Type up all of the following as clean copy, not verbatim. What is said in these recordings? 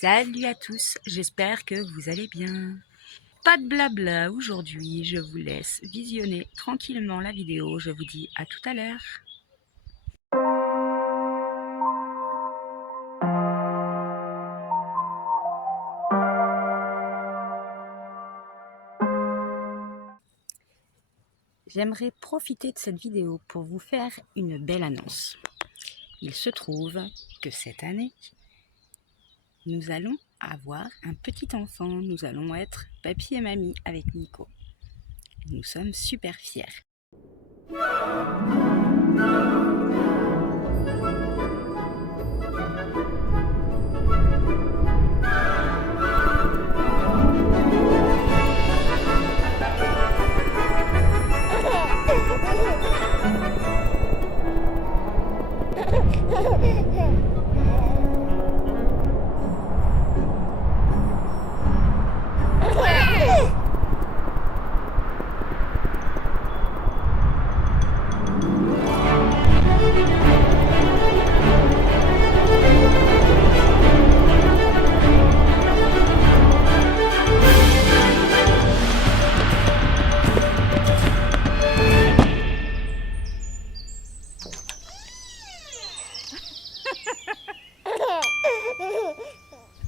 Salut à tous, j'espère que vous allez bien. Pas de blabla aujourd'hui, je vous laisse visionner tranquillement la vidéo. Je vous dis à tout à l'heure. J'aimerais profiter de cette vidéo pour vous faire une belle annonce. Il se trouve que cette année, nous allons avoir un petit enfant. Nous allons être papy et mamie avec Nico. Nous sommes super fiers.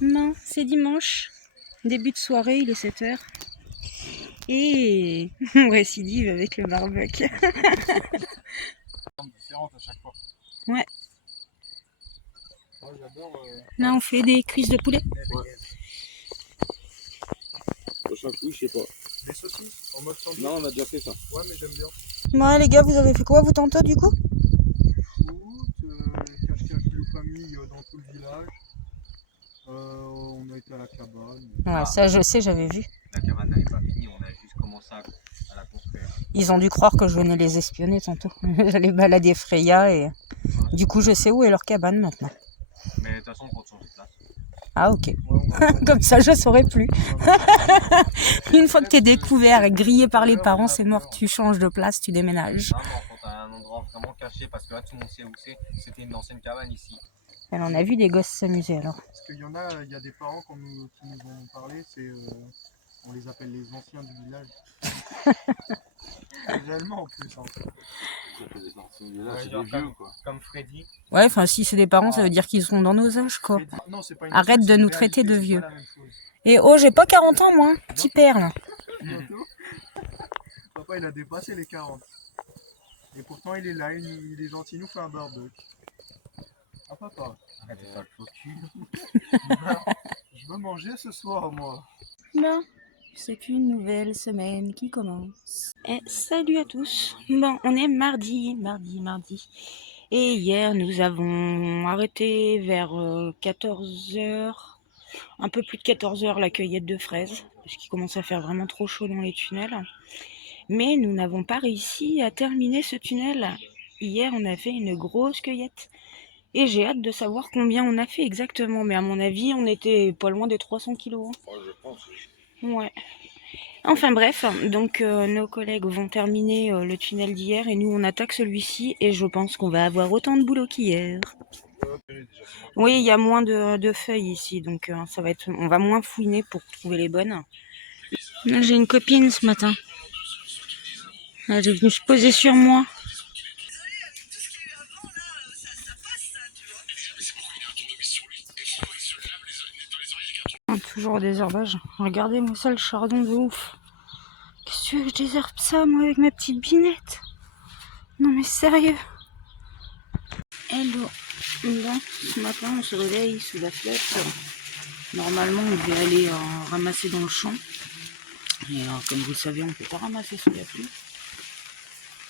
Non, c'est dimanche, début de soirée, il est 7h. Et on récidive avec le barbecue. Différente à chaque fois. Ouais. Moi j'adore. Là on fait des cuisses de poulet. Ouais. Prochain coup, je sais pas. Des saucisses en mode sandwich. Non, on a déjà fait ça. Ouais, mais j'aime bien. Bon les gars, vous avez fait quoi vous tantôt du coup? Foot, cache-cache de famille dans tout le village. On a été à la cabane. Ouais, ça je sais, j'avais vu. La cabane n'avait pas fini, on a juste commencé à la construire. Ils ont dû croire que je venais les espionner tantôt. J'allais balader Freya et du coup je sais où est leur cabane maintenant. Mais de toute façon, on change de place. Ah ok. Comme ça je saurais plus. Une fois que t'es découvert et grillé par les parents, c'est mort, tu changes de place, tu déménages. Vraiment, quand t'as un endroit vraiment caché, parce que là tout le monde sait où c'est, c'était une ancienne cabane ici. Alors, on a vu des gosses s'amuser alors. Parce qu'il y en a, il y a des parents qui nous ont parlé, on les appelle les anciens du village. Réellement en plus. En fait. Les anciens du village, c'est des vieux quoi. Comme Freddy. Ouais, enfin si c'est des parents, ça veut dire qu'ils sont dans nos âges quoi. Non, c'est pas une Arrête ancienne, de c'est nous une traiter de réalité, c'est vieux. pas la même chose. Et oh, j'ai pas 40 ans moi, petit père là. Bientôt. Papa il a dépassé les 40. Et pourtant il est là, il est gentil, il nous fait un barbecue. Ah papa. Arrête de faire le faux cul. Je veux manger ce soir moi. Bon, c'est qu'une nouvelle semaine qui commence. Et salut à tous. Bon, on est mardi. Et hier, nous avons arrêté vers 14h, un peu plus de 14h, la cueillette de fraises, parce qu'il commence à faire vraiment trop chaud dans les tunnels. Mais nous n'avons pas réussi à terminer ce tunnel. Hier, on a fait une grosse cueillette. Et j'ai hâte de savoir combien on a fait exactement. Mais à mon avis, on était pas loin des 300 kilos. Oh, je pense. Ouais. Enfin bref, donc nos collègues vont terminer le tunnel d'hier et nous on attaque celui-ci et je pense qu'on va avoir autant de boulot qu'hier. Oui, il y a moins de feuilles ici, donc ça va être, on va moins fouiner pour trouver les bonnes. J'ai une copine ce matin. Elle est venue se poser sur moi. Toujours au désherbage. Regardez-moi ça, le chardon de ouf. Qu'est-ce que tu veux que je désherbe ça, moi, avec ma petite binette? Non mais sérieux. Hello. Bon, ce matin, on se réveille sous la flotte. Normalement, on devait aller ramasser dans le champ. Et comme vous le savez, on ne peut pas ramasser sous la pluie.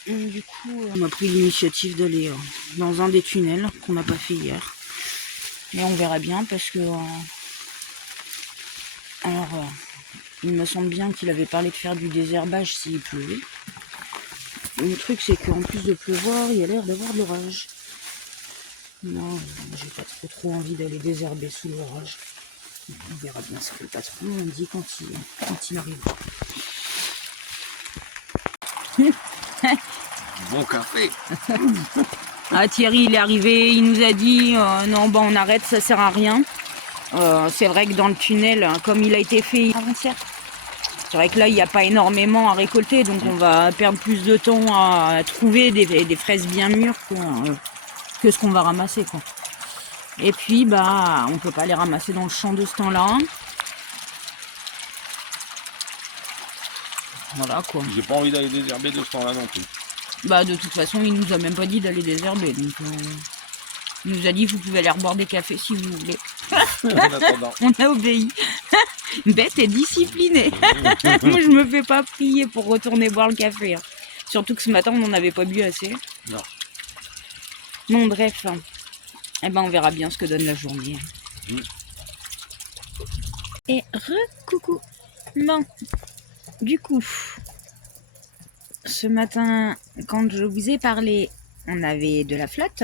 Et du coup, on a pris l'initiative d'aller dans un des tunnels qu'on n'a pas fait hier. Et on verra bien parce que... il me semble bien qu'il avait parlé de faire du désherbage s'il pleuvait. Le truc, c'est qu'en plus de pleuvoir, il y a l'air d'avoir de l'orage. Non, j'ai pas trop envie d'aller désherber sous l'orage. On verra bien ce que le patron me dit quand il arrivera. Bon café. Ah, Thierry, il est arrivé, il nous a dit non, bah on arrête, ça sert à rien. C'est vrai que dans le tunnel, comme il a été fait avant-hier, c'est vrai que là, il n'y a pas énormément à récolter, donc on va perdre plus de temps à trouver des fraises bien mûres que ce qu'on va ramasser, quoi. Et puis, bah, on peut pas les ramasser dans le champ de ce temps-là. Voilà, quoi. J'ai pas envie d'aller désherber de ce temps-là non plus. Bah, de toute façon, il nous a même pas dit d'aller désherber, donc il nous a dit vous pouvez aller reboire des cafés si vous voulez. En attendant. On a obéi. Bête et disciplinée. Moi, je me fais pas prier pour retourner boire le café. Hein. Surtout que ce matin, on n'en avait pas bu assez. Non. Bon, bref. Eh ben, on verra bien ce que donne la journée. Et re-coucou. Bon, du coup, ce matin, quand je vous ai parlé, on avait de la flotte.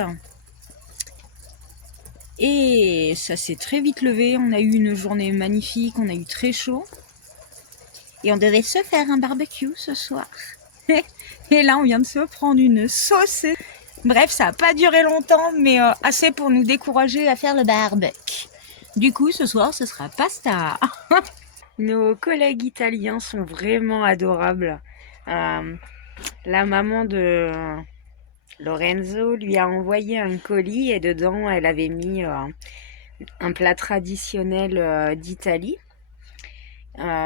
Et ça s'est très vite levé. On a eu une journée magnifique, on a eu très chaud. Et on devait se faire un barbecue ce soir. Et là, on vient de se prendre une sauce. Bref, ça n'a pas duré longtemps, mais assez pour nous décourager à faire le barbecue. Du coup, ce soir, ce sera pasta. Nos collègues italiens sont vraiment adorables. La maman de Lorenzo lui a envoyé un colis et dedans, elle avait mis un plat traditionnel d'Italie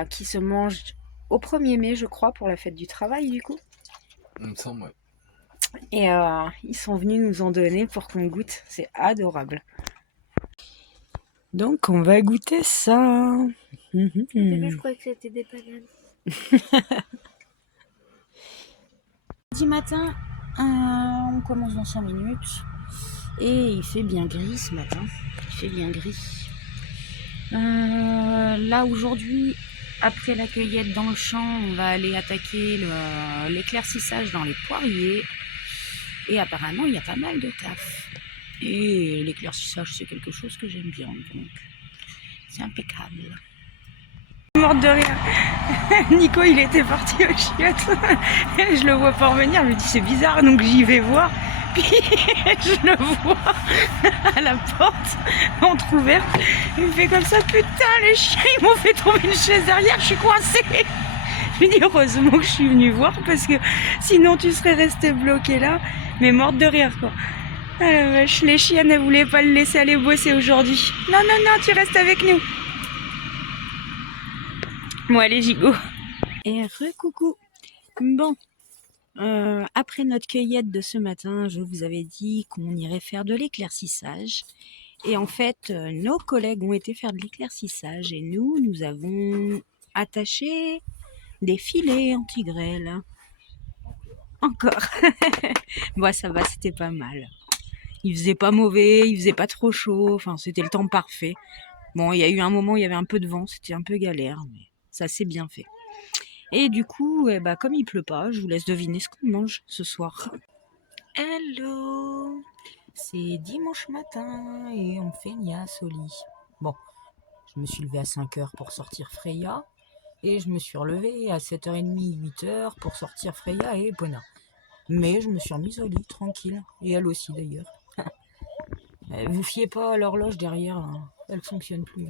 qui se mange au 1er mai, je crois, pour la fête du travail, du coup. Il me semble, ouais. Et ils sont venus nous en donner pour qu'on goûte. C'est adorable. Donc, on va goûter ça. Je croyais que c'était des bananes. Lundi matin, on commence dans 5 minutes. Et il fait bien gris ce matin. Il fait bien gris. Là, aujourd'hui, après la cueillette dans le champ, on va aller attaquer l'éclaircissage dans les poiriers. Et apparemment, il y a pas mal de taf. Et l'éclaircissage, c'est quelque chose que j'aime bien. Donc, c'est impeccable. Morte de rire. Nico, il était parti aux chiottes. Je le vois pas revenir. Je me dis, c'est bizarre. Donc, j'y vais voir. Puis, je le vois à la porte, entrouverte. Il me fait comme ça. Putain, les chiens, ils m'ont fait tomber une chaise derrière. Je suis coincée. Je lui dis, heureusement que je suis venue voir. Parce que sinon, tu serais resté bloqué là. Mais morte de rire, quoi. Ah la vache, les chiennes, elles voulaient pas le laisser aller bosser aujourd'hui. Non, non, non, tu restes avec nous. Bon, allez, gigot. Et re-coucou. Bon, après notre cueillette de ce matin, je vous avais dit qu'on irait faire de l'éclaircissage. Et en fait, nos collègues ont été faire de l'éclaircissage et nous avons attaché des filets anti-grêle. Encore. Bon, ça va, c'était pas mal. Il faisait pas mauvais, il faisait pas trop chaud, enfin c'était le temps parfait. Bon, il y a eu un moment où il y avait un peu de vent, c'était un peu galère, mais ça s'est bien fait. Et du coup, comme il pleut pas, je vous laisse deviner ce qu'on mange ce soir. Hello, c'est dimanche matin et on fait niasse au lit. Bon, je me suis levée à 5h pour sortir Freya et je me suis relevée à 7h30, 8h pour sortir Freya et Epona. Mais je me suis remise au lit tranquille, et elle aussi d'ailleurs. Vous fiez pas à l'horloge derrière, hein. Elle fonctionne plus.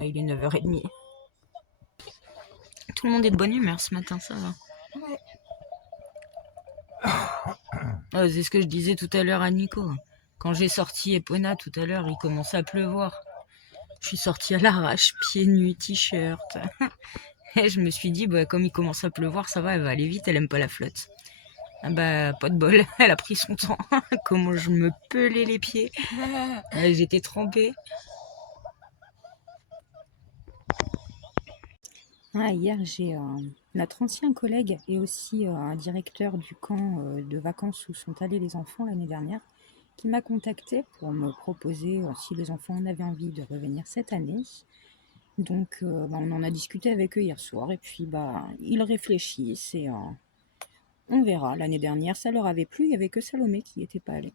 Il est 9h30. Tout le monde est de bonne humeur ce matin, ça va. Ouais. C'est ce que je disais tout à l'heure à Nico. Quand j'ai sorti Epona tout à l'heure, il commençait à pleuvoir. Je suis sortie à l'arrache, pieds nus, t-shirt. Et je me suis dit, comme il commence à pleuvoir, ça va, elle va aller vite, elle aime pas la flotte. Ah pas de bol, elle a pris son temps. Comment je me pelais les pieds. J'étais trempée. Hier, j'ai notre ancien collègue et aussi un directeur du camp de vacances où sont allés les enfants l'année dernière qui m'a contacté pour me proposer si les enfants en avaient envie de revenir cette année. Donc, on en a discuté avec eux hier soir et puis ils réfléchissent et on verra. L'année dernière, ça leur avait plu, il n'y avait que Salomé qui n'était pas allé.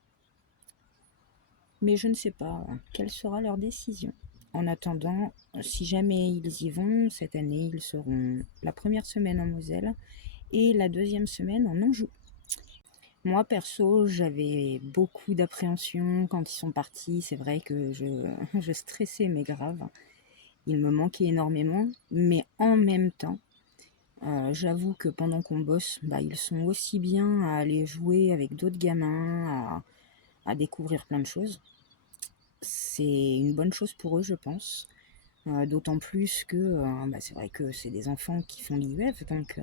Mais je ne sais pas quelle sera leur décision. En attendant, si jamais ils y vont, cette année, ils seront la première semaine en Moselle et la deuxième semaine en Anjou. Moi, perso, j'avais beaucoup d'appréhension quand ils sont partis. C'est vrai que je stressais, mais grave. Il me manquait énormément. Mais en même temps, j'avoue que pendant qu'on bosse, ils sont aussi bien à aller jouer avec d'autres gamins, à découvrir plein de choses. C'est une bonne chose pour eux, je pense. D'autant plus que c'est vrai que c'est des enfants qui font l'IEF, donc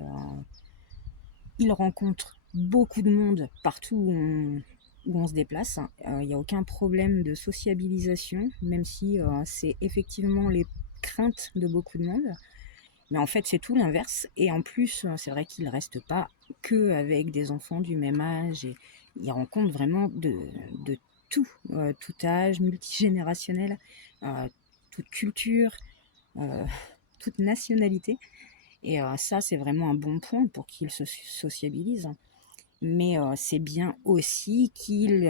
ils rencontrent beaucoup de monde partout où on se déplace. Il n'y a aucun problème de sociabilisation, même si c'est effectivement les craintes de beaucoup de monde. Mais en fait, c'est tout l'inverse. Et en plus, c'est vrai qu'ils ne restent pas que avec des enfants du même âge. Et ils rencontrent vraiment de tout, tout âge, multigénérationnel, toute culture, euh, toute nationalité. Et ça, c'est vraiment un bon point pour qu'ils se sociabilisent. Mais c'est bien aussi qu'ils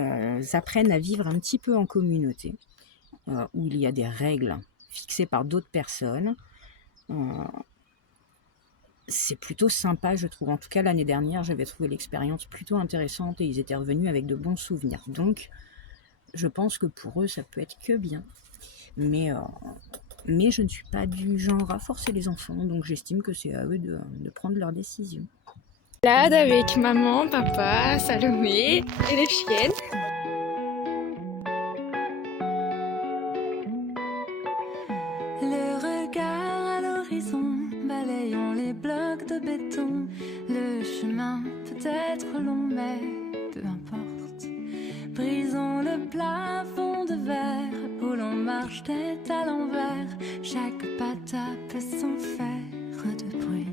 apprennent à vivre un petit peu en communauté, où il y a des règles fixées par d'autres personnes. C'est plutôt sympa, je trouve. En tout cas, l'année dernière, j'avais trouvé l'expérience plutôt intéressante et ils étaient revenus avec de bons souvenirs. Donc, je pense que pour eux, ça peut être que bien. Mais je ne suis pas du genre à forcer les enfants, donc j'estime que c'est à eux de prendre leurs décisions. Balade avec maman, papa, Salomé et les chiennes. Le regard à l'horizon, balayons les blocs de béton. Le chemin peut être long, mais peu importe. Brisons le plafond de verre où l'on marche tête à l'envers. Chaque pas tape sans faire de bruit.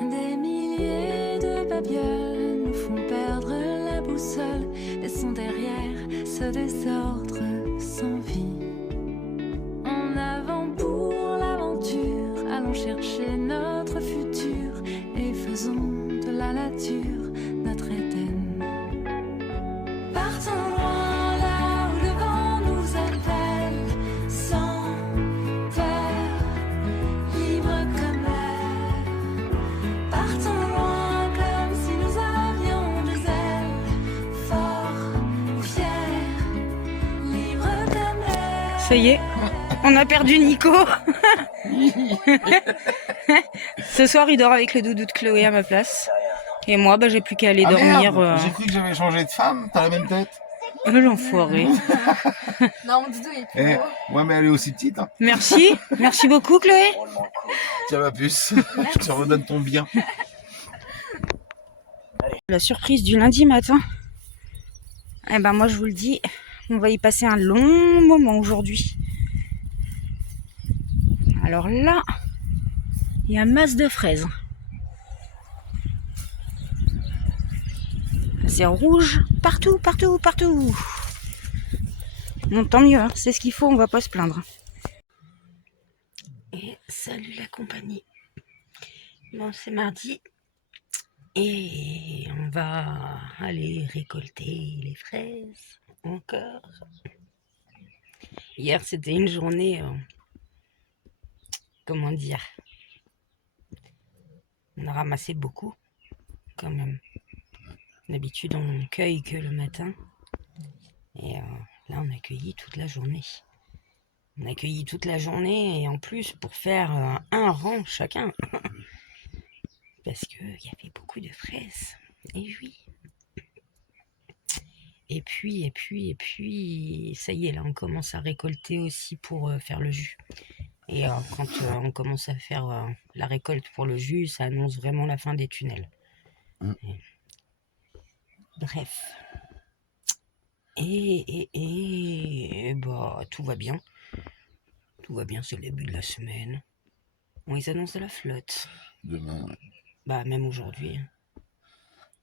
Des milliers de babioles nous font perdre la boussole. Laissons derrière ce désordre sans vie. En avant pour l'aventure, allons chercher notre futur et faisons de la nature notre Éden. Partons loin là où le vent nous appelle, sans peur, libre comme l'air. Partons loin comme si nous avions des ailes, forts, fiers, libres comme l'air. Ça y est, on a perdu Nico. Ce soir, il dort avec le doudou de Chloé à ma place. Et moi, j'ai plus qu'à aller dormir. Merde, j'ai cru que j'avais changé de femme, t'as la même tête. L'enfoiré. Non, mon doudou il est plus beau. Ouais, mais elle est aussi petite. Hein. Merci beaucoup Chloé. Tiens ma puce, je te redonne ton bien. La surprise du lundi matin. Moi je vous le dis, on va y passer un long moment aujourd'hui. Alors là, il y a masse de fraises. C'est rouge partout. Bon, tant mieux, hein, c'est ce qu'il faut, on va pas se plaindre. Et salut la compagnie. Bon, c'est mardi. Et on va aller récolter les fraises encore. Hier, c'était une journée, comment dire, on a ramassé beaucoup, quand même. D'habitude, on cueille que le matin. Et là, on a cueilli toute la journée. Et en plus, pour faire un rang chacun. Parce qu'il y avait beaucoup de fraises. Et oui. Et puis, ça y est, là, on commence à récolter aussi pour faire le jus. Et quand on commence à faire la récolte pour le jus, ça annonce vraiment la fin des tunnels. Bref. Et tout va bien. Tout va bien, c'est le début de la semaine. Bon, ils annoncent de la flotte. Demain, ouais. Même aujourd'hui.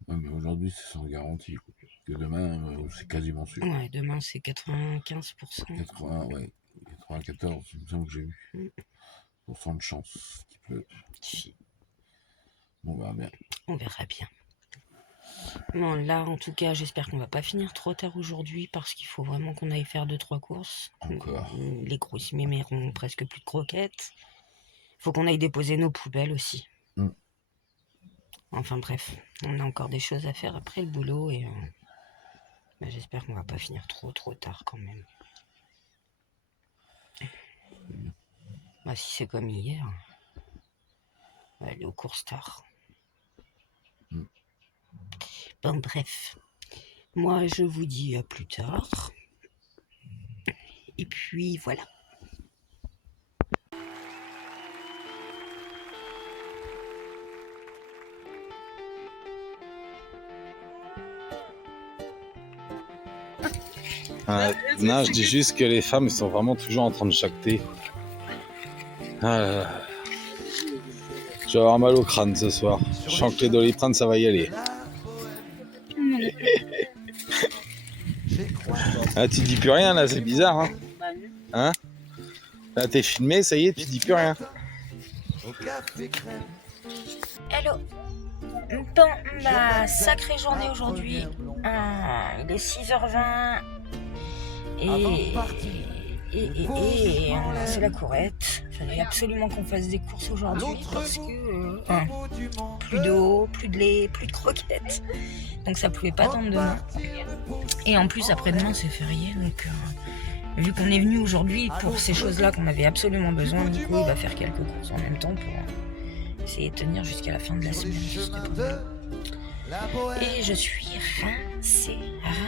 Ouais, mais aujourd'hui, c'est sans garantie. Quoi. Parce que demain, c'est quasiment sûr. Ouais, demain, c'est 95%. 80, ouais. 94, il me semble que j'ai vu. % de chance qu'il pleuve. Si. Bon, bien. On verra bien. Bon, là, en tout cas, j'espère qu'on va pas finir trop tard aujourd'hui parce qu'il faut vraiment qu'on aille faire 2-3 courses. Encore. Les grosses mémères ont presque plus de croquettes. Faut qu'on aille déposer nos poubelles aussi. Mm. Enfin bref, on a encore des choses à faire après le boulot et j'espère qu'on va pas finir trop tard quand même. Bah, si c'est comme hier, on va aller aux courses tard. Bon bref, moi je vous dis à plus tard. Et puis voilà. Non, je dis juste que les femmes elles sont vraiment toujours en train de jacter. Ah là là. Je vais avoir mal au crâne ce soir. Je sens que les Doliprane ça va y aller. Ah, tu dis plus rien là, c'est bizarre hein. Hein? Là t'es filmé, ça y est, tu dis plus rien. Hello. Bon, sacrée journée aujourd'hui. Il est 6h20 et c'est la courette. Fallait absolument qu'on fasse des courses aujourd'hui parce que plus d'eau, plus de lait, plus de croquettes. Donc ça pouvait pas attendre demain. Et en plus après-demain c'est férié, donc vu qu'on est venu aujourd'hui pour ces choses-là qu'on avait absolument besoin, du coup il va faire quelques courses en même temps pour essayer de tenir jusqu'à la fin de la semaine. Et je suis rincée.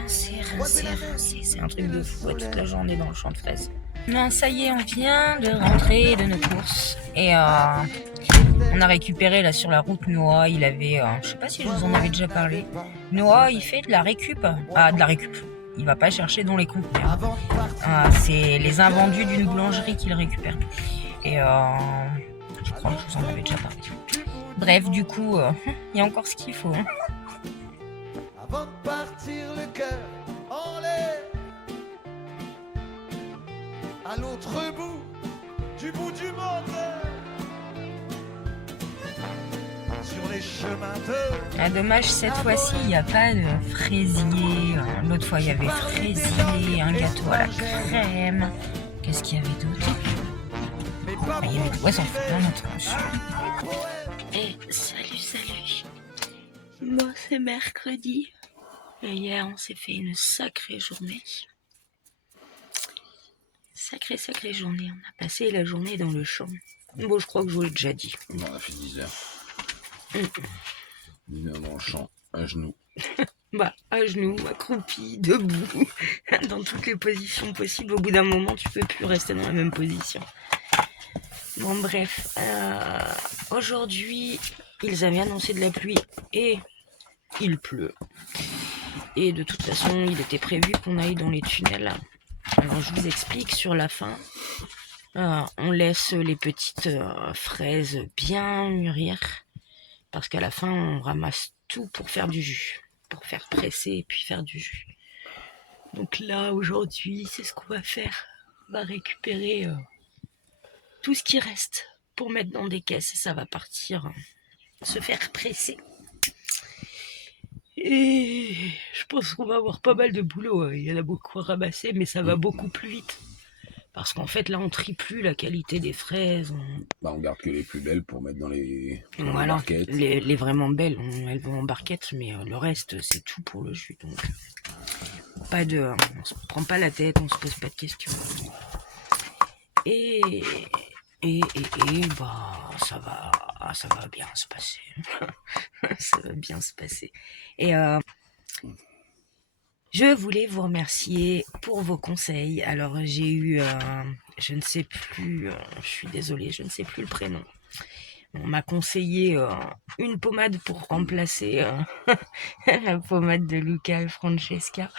C'est un truc de fou, toute la journée dans le champ de fraises. Non, ça y est, on vient de rentrer de nos courses. Et on a récupéré là sur la route Noah. Il avait, je sais pas si je vous en avais déjà parlé. Noah, il fait de la récup. Ah, de la récup. Il va pas chercher dans les conteneurs. C'est les invendus d'une boulangerie qu'il récupère. Et je crois que je vous en avais déjà parlé. Bref, du coup, il y a encore ce qu'il faut. Avant de partir le cœur en l'air, à l'autre bout du monde, sur les chemins de... Ah, dommage, cette fois-ci, il n'y a pas de fraisier. L'autre fois, il y avait fraisier, un gâteau à la crème. Qu'est-ce qu'il y avait d'autre? Il y avait de poisson plein d'autres choses. Et salut. Bon, c'est mercredi. Et hier, on s'est fait une sacrée journée. Sacrée journée. On a passé la journée dans le champ. Bon, je crois que je vous l'ai déjà dit. On a fait 10 heures. 10 heures dans le champ, à genoux. À genoux, accroupi, debout, dans toutes les positions possibles. Au bout d'un moment, tu peux plus rester dans la même position. Bon, bref. Aujourd'hui, ils avaient annoncé de la pluie et il pleut. Et de toute façon, il était prévu qu'on aille dans les tunnels. Alors, je vous explique, sur la fin, on laisse les petites fraises bien mûrir. Parce qu'à la fin, on ramasse tout pour faire du jus. Pour faire presser et puis faire du jus. Donc là, aujourd'hui, c'est ce qu'on va faire. On va récupérer tout ce qui reste pour mettre dans des caisses. Et ça va partir se faire presser. Et je pense qu'on va avoir pas mal de boulot. Il y en a beaucoup à ramasser, mais ça va beaucoup plus vite. Parce qu'en fait, là, on trie plus la qualité des fraises. On garde que les plus belles pour mettre dans les barquettes. Les vraiment belles, elles vont en barquette, mais le reste, c'est tout pour le jus. Donc, on se prend pas la tête, on se pose pas de questions. Et ça va bien se passer. Ça va bien se passer. Et je voulais vous remercier pour vos conseils. Alors j'ai eu, je ne sais plus, je suis désolée, je ne sais plus le prénom. On m'a conseillé une pommade pour remplacer la pommade de Luca Francesca.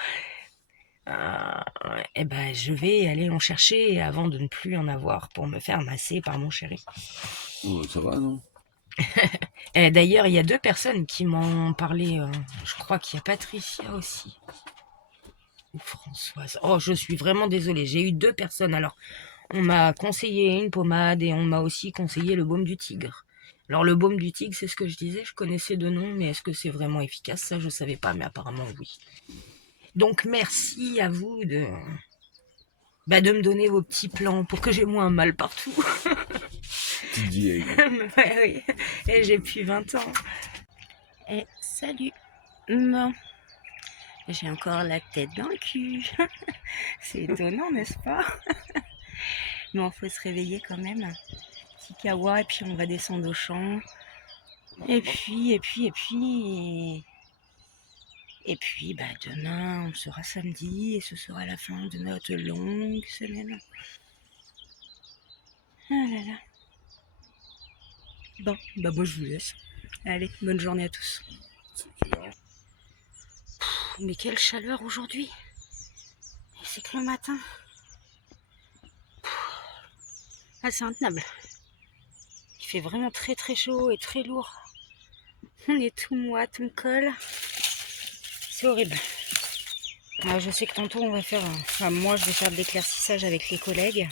Je vais aller en chercher avant de ne plus en avoir pour me faire masser par mon chéri. Oh, ça va, non? D'ailleurs, il y a 2 personnes qui m'ont parlé. Je crois qu'il y a Patricia aussi. Ou Françoise. Oh, je suis vraiment désolée. J'ai eu 2 personnes. Alors, on m'a conseillé une pommade et on m'a aussi conseillé le baume du tigre. Alors le baume du tigre, c'est ce que je disais, je connaissais de nom, mais est-ce que c'est vraiment efficace? Ça, je savais pas, mais apparemment oui. Donc merci à vous de me donner vos petits plans pour que j'ai moins mal partout. Petite vieille. Ouais, oui. Et j'ai plus 20 ans. Et salut. Bon. J'ai encore la tête dans le cul. C'est étonnant, n'est-ce pas? Bon, faut se réveiller quand même. Petit kawa, et puis on va descendre au champ. Et puis, demain, on sera samedi, et ce sera la fin de notre longue semaine. Ah là là. Bon, moi je vous laisse. Allez, bonne journée à tous. Mais quelle chaleur aujourd'hui. Et c'est que le matin. Ah, c'est intenable. Il fait vraiment très très chaud et très lourd. On est tout moite, tout me colle. C'est horrible. Je sais que tantôt on va faire... moi je vais faire de l'éclaircissage avec les collègues.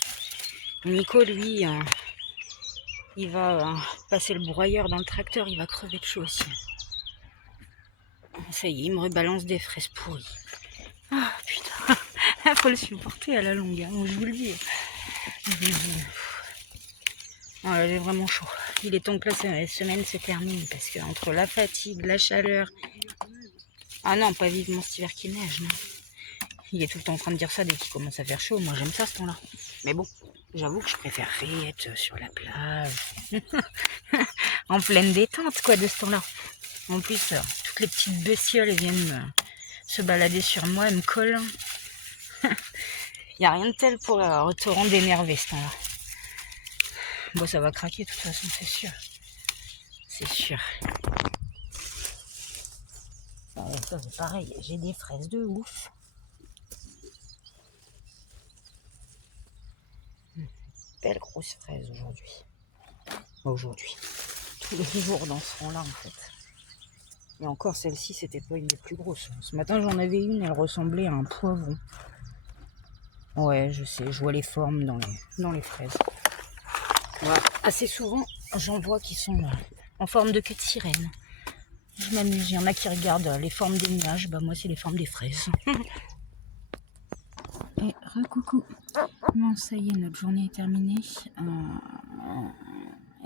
Nico, lui, il va passer le broyeur dans le tracteur. Il va crever de chaud aussi. Ça y est, il me rebalance des fraises pourries. Ah putain, faut le supporter à la longue, hein, je vous le dis. J'ai vraiment chaud. Il est temps que la semaine se termine parce que entre la fatigue, la chaleur... Ah non, pas vivement cet hiver qui neige, non. Il est tout le temps en train de dire ça dès qu'il commence à faire chaud. Moi j'aime ça ce temps-là. Mais bon, j'avoue que je préférerais être sur la plage. En pleine détente quoi de ce temps-là. En plus, toutes les petites bestioles viennent se balader sur moi, elles me collent. Il n'y a rien de tel pour te rendre énervé ce temps-là. Bon, ça va craquer de toute façon, c'est sûr. C'est sûr. Ça c'est pareil, j'ai des fraises de ouf. Belle grosse fraise aujourd'hui. Tous les jours dans ce rang-là en fait. Et encore celle-ci, c'était pas une des plus grosses. Ce matin j'en avais une, elle ressemblait à un poivron. Ouais, je sais, je vois les formes dans les fraises. Voilà. Assez souvent, j'en vois qui sont en forme de queue de sirène. Je m'amuse, il y en a qui regardent les formes des nuages, moi c'est les formes des fraises. Et recoucou. Bon, ça y est, notre journée est terminée.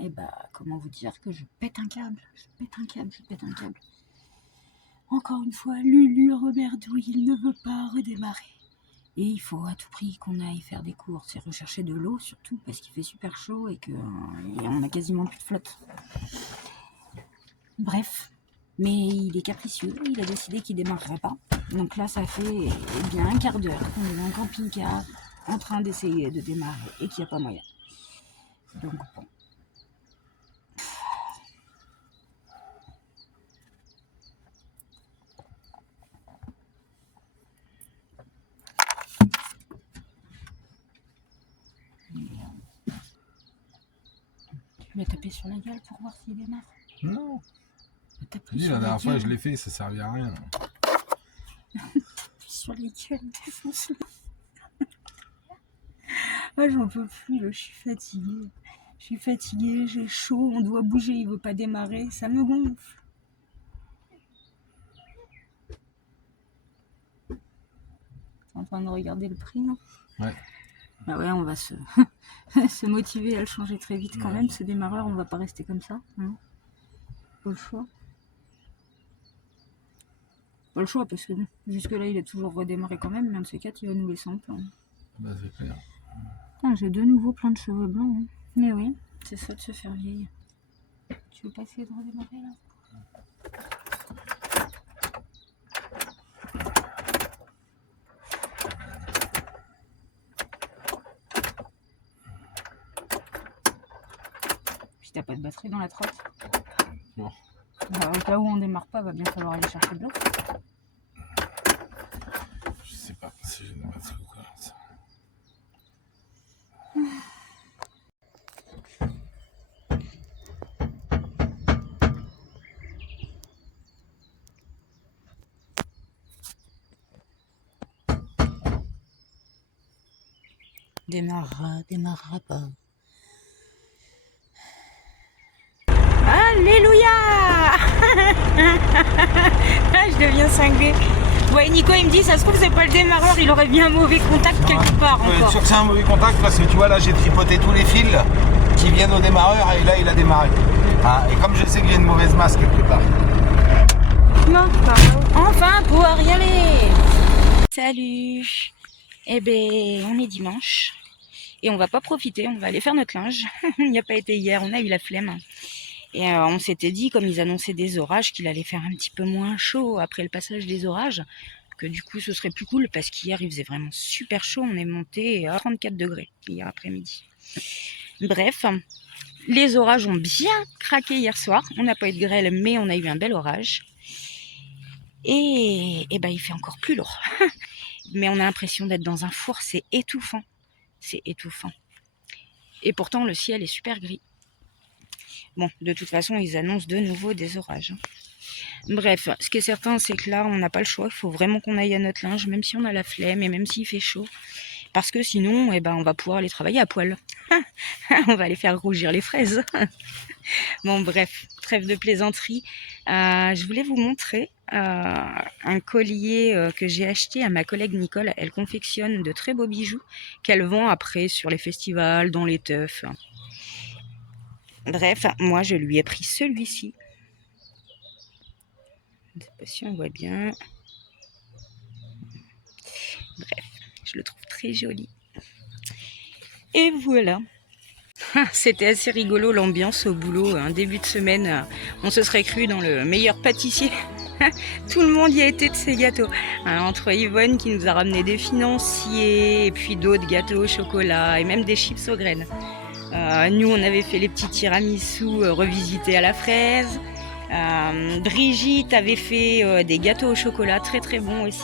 Et comment vous dire que je pète un câble. Je pète un câble. Encore une fois, Lulu remerdouille, il ne veut pas redémarrer. Et il faut à tout prix qu'on aille faire des courses et rechercher de l'eau, surtout parce qu'il fait super chaud et qu'on a quasiment plus de flotte. Bref, mais il est capricieux, il a décidé qu'il ne démarrerait pas. Donc là, ça fait bien un quart d'heure qu'on est dans un camping-car en train d'essayer de démarrer et qu'il n'y a pas moyen. Donc bon. Tu m'as tapé sur la gueule pour voir s'il démarre? Non. Dis, la dernière fois je l'ai fait, ça servait à rien. Sur les gueules, défonce-le. Ah, j'en peux plus, là, je suis fatiguée, j'ai chaud, on doit bouger, il veut pas démarrer, ça me gonfle. T'es en train de regarder le prix, non? Ouais. Bah ouais, on va se motiver à le changer très vite quand même, ce démarreur, on va pas rester comme ça. Hein. Pas le choix. Pas le choix, parce que jusque-là, il a toujours redémarré quand même, mais un de ces quatre, il va nous laisser en plan. Bah, c'est clair. Ah, j'ai de nouveau plein de cheveux blancs. Hein. Mais oui, c'est ça de se faire vieillir. Tu veux pas essayer de redémarrer là? Puis t'as pas de batterie dans la trotte? Bon. Au cas où on démarre pas, va bien falloir aller chercher de l'eau. Je sais pas si j'ai une batterie ou quoi. Ça. Démarrera pas. cinglé. Ouais, Nico, il me dit, ça se trouve, c'est pas le démarreur, il aurait bien un mauvais contact quelque part Ouais, encore. sûr que c'est un mauvais contact parce que tu vois là j'ai tripoté tous les fils qui viennent au démarreur et là il a démarré. Ah, et comme je sais qu'il y a une mauvaise masse quelque part. Non, enfin, pouvoir y aller. Salut. Eh ben, on est dimanche et on va pas profiter, on va aller faire notre linge. Il n'y a pas été hier, on a eu la flemme. Et on s'était dit, comme ils annonçaient des orages, qu'il allait faire un petit peu moins chaud après le passage des orages, que du coup ce serait plus cool, parce qu'hier il faisait vraiment super chaud, on est monté à 34 degrés hier après-midi. Bref, les orages ont bien craqué hier soir, on n'a pas eu de grêle, mais on a eu un bel orage. Et ben il fait encore plus lourd. Mais on a l'impression d'être dans un four, c'est étouffant. C'est étouffant. Et pourtant le ciel est super gris. Bon, de toute façon, ils annoncent de nouveau des orages. Bref, ce qui est certain, c'est que là, on n'a pas le choix. Il faut vraiment qu'on aille à notre linge, même si on a la flemme et même s'il fait chaud. Parce que sinon, eh ben, on va pouvoir aller travailler à poil. On va aller faire rougir les fraises. Bon, bref, trêve de plaisanterie. Je voulais vous montrer un collier que j'ai acheté à ma collègue Nicole. Elle confectionne de très beaux bijoux qu'elle vend après sur les festivals, dans les teufs. Bref, moi je lui ai pris celui-ci. Je ne sais pas si on voit bien. Bref, je le trouve très joli. Et voilà. C'était assez rigolo l'ambiance au boulot. Un début de semaine, on se serait cru dans le meilleur pâtissier. Tout le monde y a été de ces gâteaux. Entre Yvonne qui nous a ramené des financiers, et puis d'autres gâteaux au chocolat, et même des chips aux graines. Nous, on avait fait les petits tiramisu revisités à la fraise. Brigitte avait fait des gâteaux au chocolat très très bons aussi.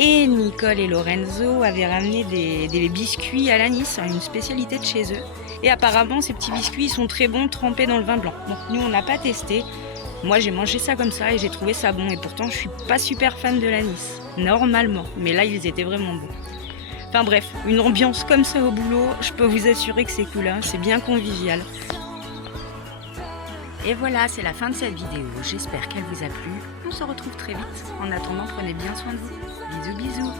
Et Nicole et Lorenzo avaient ramené des biscuits à l'anis, une spécialité de chez eux. Et apparemment, ces petits biscuits sont très bons trempés dans le vin blanc. Donc nous, on n'a pas testé. Moi, j'ai mangé ça comme ça et j'ai trouvé ça bon. Et pourtant, je suis pas super fan de l'anis, normalement. Mais là, ils étaient vraiment bons. Enfin bref, une ambiance comme ça au boulot, je peux vous assurer que c'est cool, hein, c'est bien convivial. Et voilà, c'est la fin de cette vidéo. J'espère qu'elle vous a plu. On se retrouve très vite. En attendant, prenez bien soin de vous. Bisous, bisous.